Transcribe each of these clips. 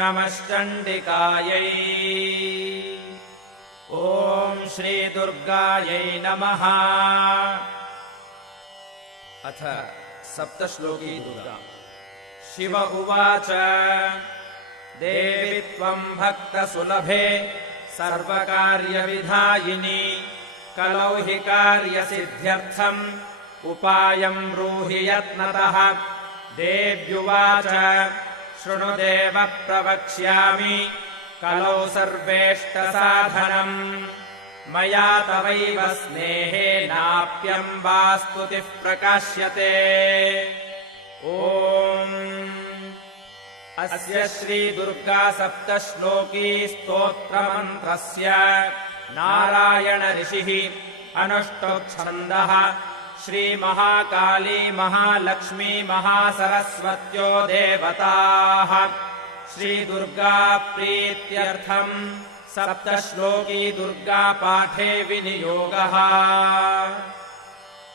नमश्चण्डिकायै। ॐ श्रीदुर्गायै नमः। अथ सप्तश्लोकी दुर्गा। शिव उवाच देवि त्वम् भक्तसुलभे सर्वकार्यविधायिनी कलौ हि कार्यसिद्ध्यर्थम् उपायम् ब्रूहि यत्नतः। देव्युवाच शृणु देव प्रवक्ष्यामि कलौ सर्वेष्टसाधनम् मया तवैव स्नेहेनाप्यम्बा स्तुतिः प्रकाश्यते। ॐ अस्य श्रीदुर्गा सप्तश्लोकी स्तोत्रमन्त्रस्य नारायण ऋषिः अनुष्टुप्छन्दः। श्रीमहाकाली महालक्ष्मी महासरस्वत्यो देवताः श्रीदुर्गा प्रीत्यर्थम् सप्तश्लोकी दुर्गा पाठे विनियोगः।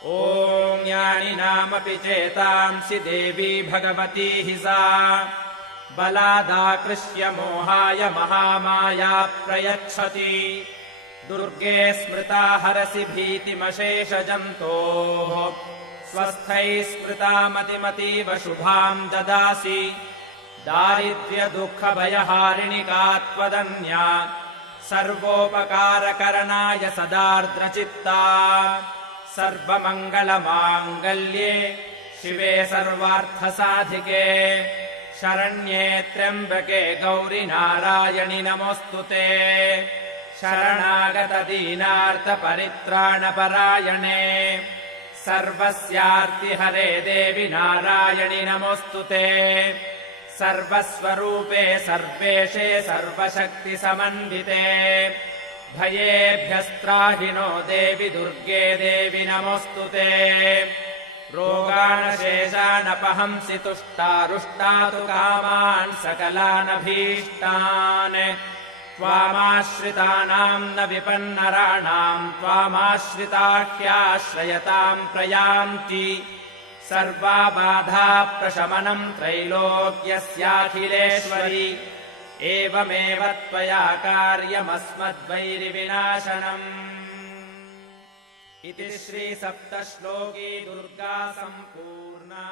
ॐ ज्ञानिनामपि चेतांसि देवी भगवती हि सा बलादाकृष्य मोहाय महामाया प्रयच्छति। दुर्गे स्मृता हरसि भीतिमशेषजन्तोः स्वस्थैः स्मृता मतिमतीव शुभाम् ददासि। दारिद्र्यदुःखभयहारिणि का त्वदन्या सर्वोपकारकरणाय सदार्द्रचित्ता। सर्वमङ्गलमाङ्गल्ये शिवे सर्वार्थसाधिके शरण्ये त्र्यम्बके गौरि नारायणि नमोऽस्तुते। शरणागतदीनार्तपरित्राणपरायणे सर्वस्यार्तिहरे देवि नारायणि नमोऽस्तुते। सर्वस्वरूपे सर्वेशे सर्वशक्तिसमन्विते भयेभ्यस्त्राहिनो देवि दुर्गे देवि नमोऽस्तुते। रोगानशेषानपहंसि तुष्टारुष्टातु कामान् सकलानभीष्टान्। त्वामाश्रितानाम् न विपन्नराणाम् त्वामाश्रिताख्याश्रयताम् प्रयान्ति। सर्वाबाधाप्रशमनम् त्रैलोक्यस्याखिलेश्वरि एवमेव त्वया कार्यमस्मद्वैरिविनाशनम्। इति श्रीसप्तश्लोकी दुर्गा सम्पूर्णा।